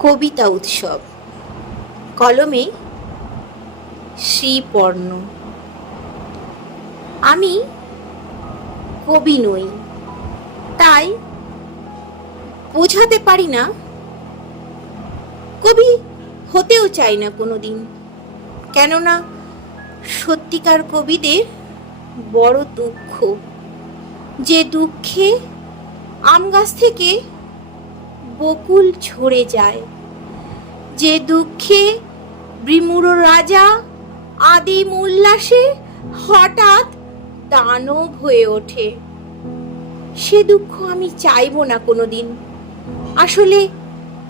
কবিতা উৎসব। কলমে শ্রীপর্ণ। আমি কবি নই, তাই বোঝাতে পারি না। কবি হতেও চাই না কোনোদিন, কেননা সত্যিকার কবিদের বড় দুঃখ। যে দুঃখে আম গাছ থেকে বকুল ঝরে যায়। যে দুঃখে বিমূঢ় রাজা আদিম উল্লাসে হঠাৎ দানব হয়ে ওঠে। সে দুঃখ আমি চাইব না কোনোদিন। আসলে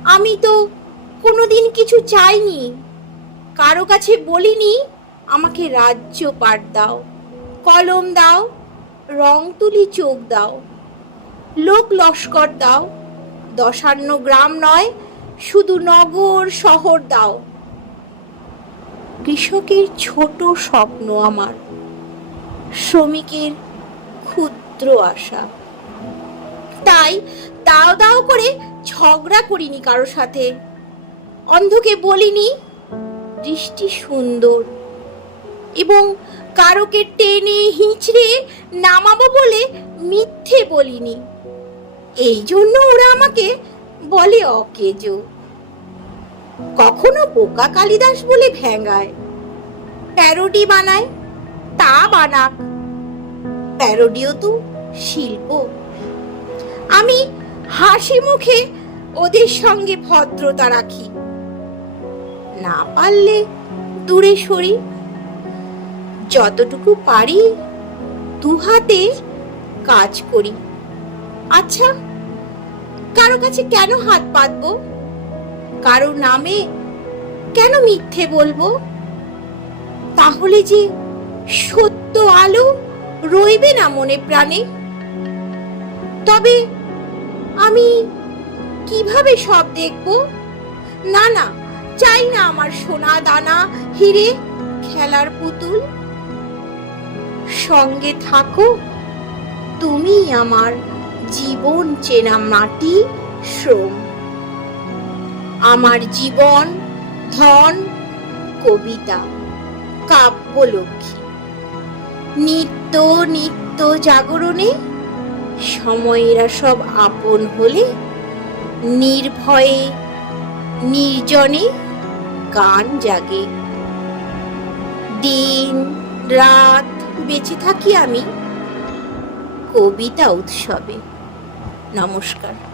আমি তো কোনোদিন কিছু চাইনি। কারও কাছে বলিনি, আমাকে রাজ্য পাঠ দাও, কলম দাও, রং তুলি চোখ দাও, লোক লস্কর দাও দশান্ন গ্রাম নয়, শুধু নগর শহর দাও। কৃষকের ছোট স্বপ্ন আমার, শ্রমিকের ক্ষুদ্র আশা। তাই দাও দাও করে ঝগড়া করিনি কারও সাথে। অন্ধকে বলিনি, দৃষ্টি সুন্দর, এবং কারোকে টেনে হিঁচড়ে নামাবো বলে মিথ্যে বলিনি। এই জন্য ওরা আমাকে বলে অকেজো। কখনো বোকা কালিদাস বলে ভেঙ্গায় প্যারোডি বানায়, তা বানাক। প্যারোডিও তো শিল্প। আমি হাসি মুখে ওদের সঙ্গে ভদ্রতা রাখি। না পারলে দূরে সরি। যতটুকু পারি দু হাতে কাজ করি। আচ্ছা কারও কাছে কেন হাত পাতবো? কারও নামে কেন মিথ্যে বলব? তাহলে যে সত্য আলো রইবে না মনে প্রাণে? তবে আমি কীভাবে সব দেখব? না না, চাই না আমার সোনা দানা, হিরে, খেলার পুতুল। সঙ্গে থাকো তুমি আমার জীবন চেনা মাটি, শ্রম। আমার জীবন, ধন, কবিতা, কাব্যলক্ষ্মী। নিত্য নিত্য জাগরণে সময়েরা সব আপন হলে নির্ভয়ে, নির্জনে গান জাগে। দিন, রাত বেঁচে থাকি আমি কবিতা উৎসবে। নমস্কার।